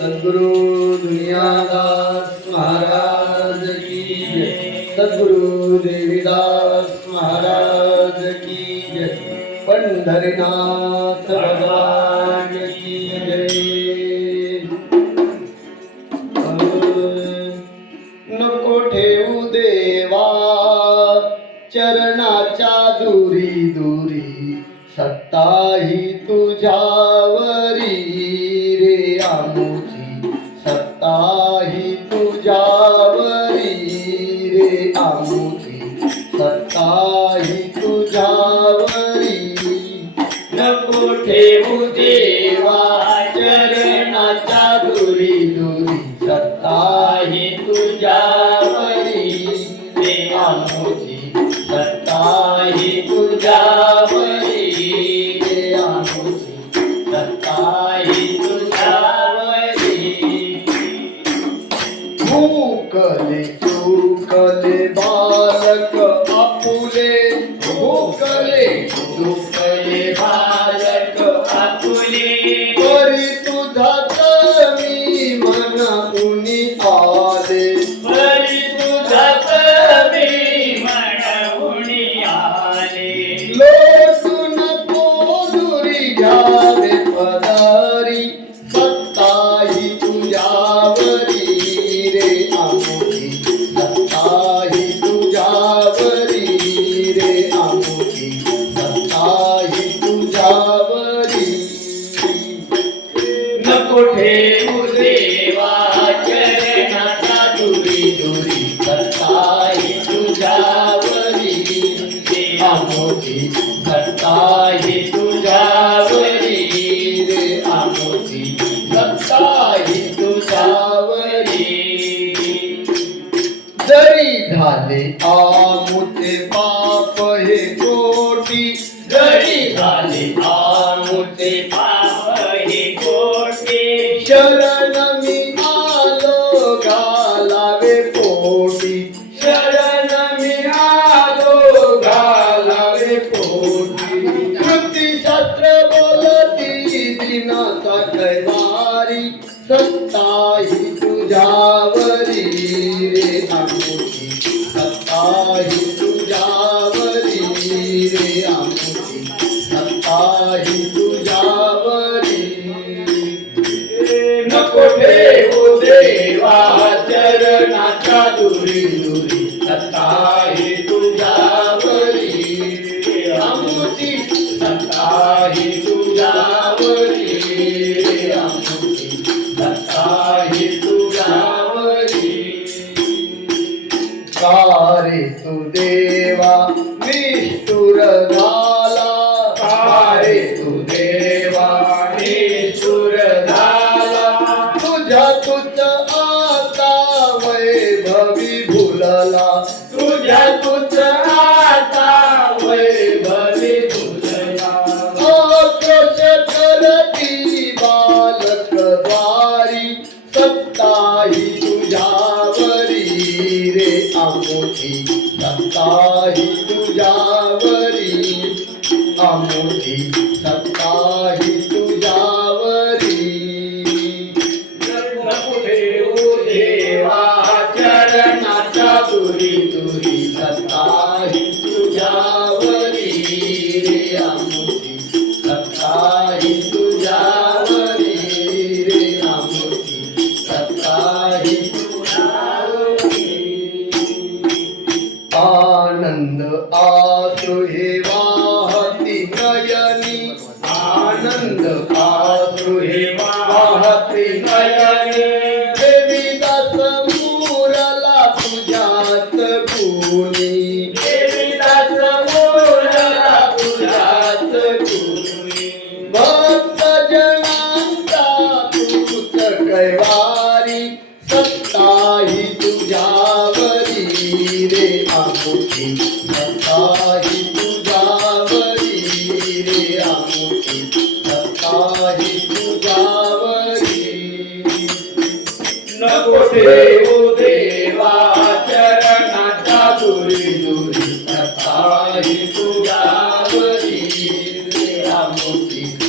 सद्गुरु दुनियादास महाराज की जय। सद्गुरु देवीदास महाराज की जय। पंढरीनाथ भगवान की जय। नको ठेवू देवा चरणाच्या दूरी दूरी सत्ता ही नाही ही तुझ्यावरी नको ठेवू देवा चरणाच्या दुरी दुरी. सत्ता ही तुझ्यावरी. रे आमोची सत्ता ही तुझ्यावरी. रे आमोची सत्ता ही 我的。जरी आमुचे पाप हे कोटी. जरी झाले आमुचे पाप हे कोटी. शरण मी आलो घालावे पोटी. शरण मी आलो घालावे पोटी. कृती कृतीशास्त्र बोलती दिनाचा कैवारी. सत्ता ही तुझ्यावरी चरणाचा दुरी सत्ता ही तुझ्यावरी आमुची सत्ता ही तुझ्यावरी आमुची सत्ता तुझ्यावरी तू देवा निष्ठुर झाला। सारे तू देवा निष्ठुर झाला। तुझ्या तुझ वैभवी भुलला. तुझ्या तुझ्या आता वैभवी तुझया आक्रोश करती बालक द्वारी सत्ताही तुझ्यावरी रे आमोठी. सत्ताही तुझ्यावरी आमोठी. आनंद दुरी सत्ताही तुझ्यावरी रे आमोठी आनंद तुझ्यावरी रे आमोठी सत्ताही आनंद आश्रू हे वाहती नयनी आनंद आश्रू हे वाहती नयनी। रे आमुची सत्ताही तुझ्यावरी रे आमुची सत्ताही तुझ्यावरी. नको देवा दुरी दुरी रे